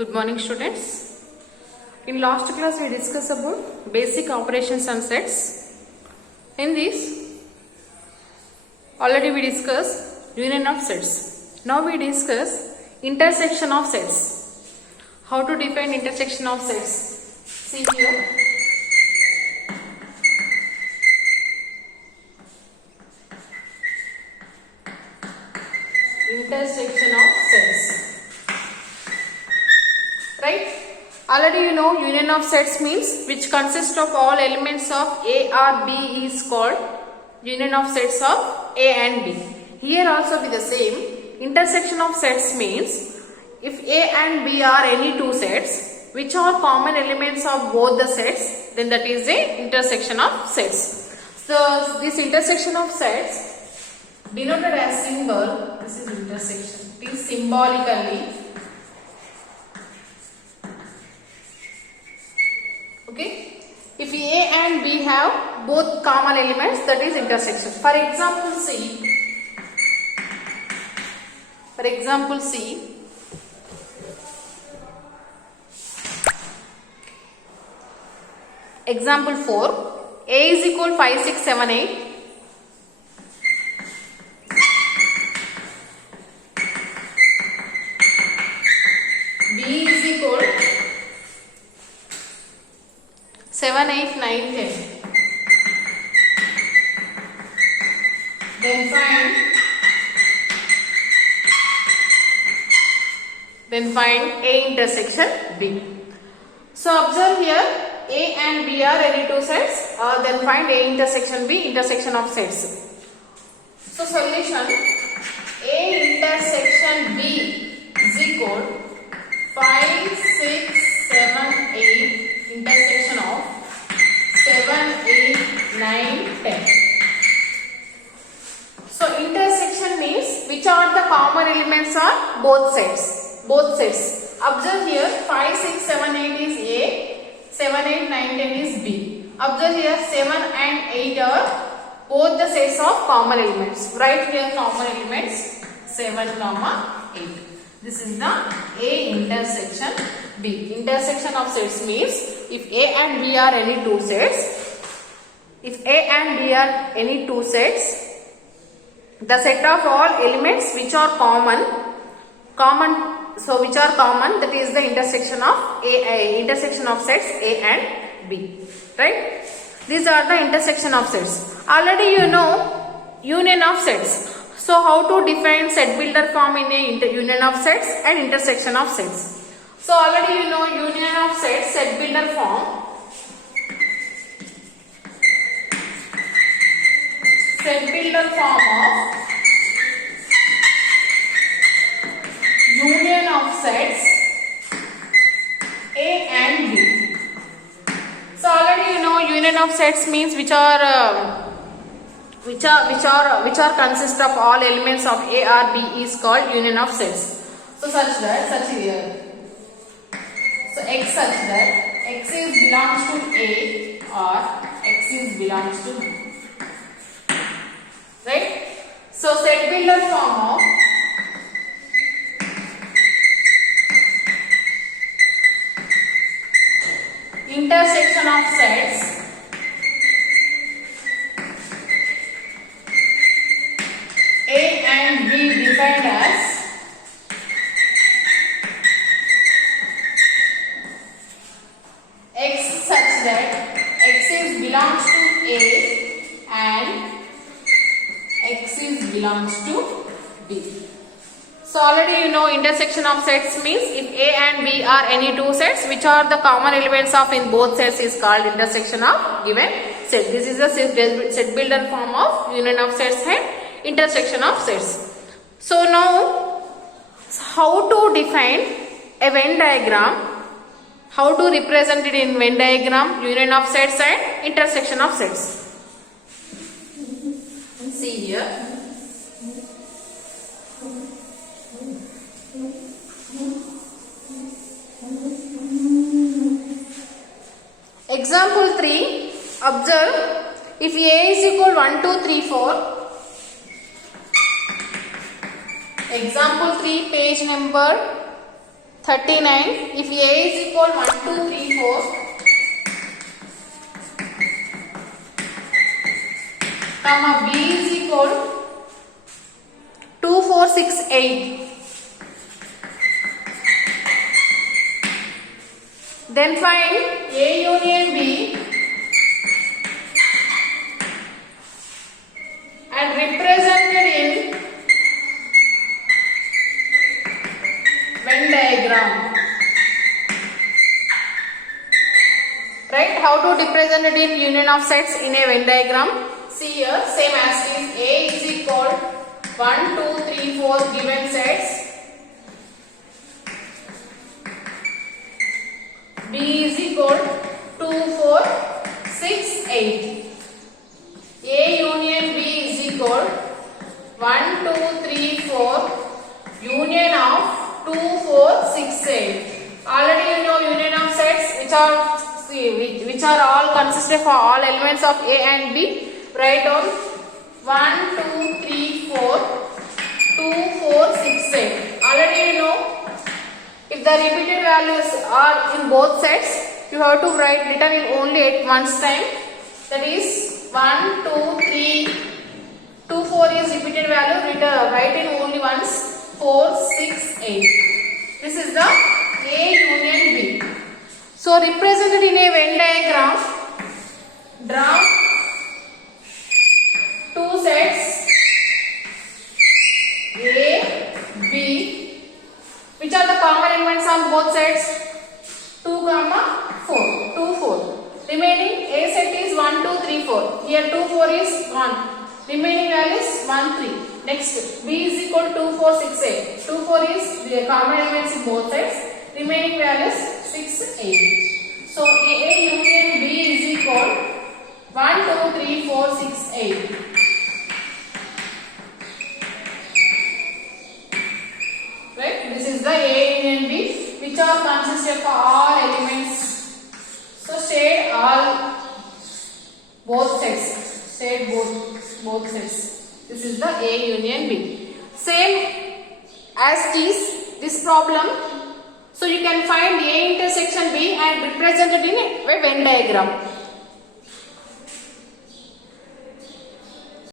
Good morning, students. In last class we discussed about basic operations on sets. In this already we discussed union of sets. Now we discuss intersection of sets. How to define intersection of sets? See here. Intersection of sets. Right? Already you know union of sets means which consists of all elements of A or B is called union of sets of A and B. Here also be the same. Intersection of sets means if A and B are any two sets which are common elements of both the sets, then that is the intersection of sets. So this intersection of sets denoted as symbol, this is intersection, it is symbolically. Okay, if A and B have both common elements, that is intersection. For example, see. Example 4. A is equal 5, 6, 7, 8. B is equal 7, 8, 9, 10. Then find A intersection B. So observe here A and B are any two sets. Then find A intersection B, intersection of sets. So solution, A intersection B is equal 5, 6, 7, 8 intersection of 7, 8, 9, 10. So intersection means which are the common elements of both sets. Observe here 5, 6, 7, 8 is A, 7, 8, 9, 10 is B. Observe here 7 and 8 are both the sets of common elements. Write here common elements 7, 8. This is the A intersection B. Intersection of sets means if A and B are any two sets, the set of all elements which are common, that is the intersection of intersection of sets A and B. Right? These are the intersection of sets. Already you know union of sets. So how to define set builder form in a union of sets and intersection of sets. So already you know union of sets, set builder form. Set builder form of union of sets A and B. So already you know union of sets means which are consist of all elements of A or B is called union of sets. So such here. So X such that X is belongs to A or X is belongs to B. Right? So set builder form of intersection of sets A and B defined as X such that X is belongs to A and X is belongs to B. So already you know intersection of sets means if A and B are any two sets which are the common elements of in both sets is called intersection of given set. This is the set builder form of union of sets and intersection of sets. So now how to define a Venn diagram, how to represent it in Venn diagram, union of sets and intersection of sets. See here. Example 3, observe if A is equal 1, 2, 3, 4. Example 3, page number 39. If A is equal 1, 2, 3, 4, comma B is equal 2, 4, 6, 8. Then find A union B and represented in Venn diagram. Right? How to represent it in union of sets in a Venn diagram? See here, same as is A is equal 1, 2, 3, 4 given sets. B is equal 2, 4, 6, 8. A union B is equal 1, 2, 3, 4 union of 2, 4, 6, 8. Already you know union of sets which are all consisted for all elements of A and B. Write down 1, 2, 3, 4, 2, 4, 6, 8. Already you know if the repeated values are in both sets, you have to write written in only at once time. That is 1, 2, 3, 2, 4 is repeated value. Write in only once. 4, 6, 8. This is the A union B. So represented in a Venn diagram, draw two sets A, B. Which are the common elements on both sets? 2, 4. 2, 4. Remaining A set is 1, 2, 3, 4. Here 2, 4 is 1. Remaining value is 1, 3. Next, B is equal to 2, 4, 6, 8. 2, 4 is the common elements in both sides. Remaining values 6, 8. So, A union B is equal 1, 2, 3, 4, 6, 8. Right? This is the A union B, which are consisted for all elements. So, shade all both sets. Shade both sets. This is the A union B. Same as this problem. So you can find A intersection B and represent it in a Venn diagram.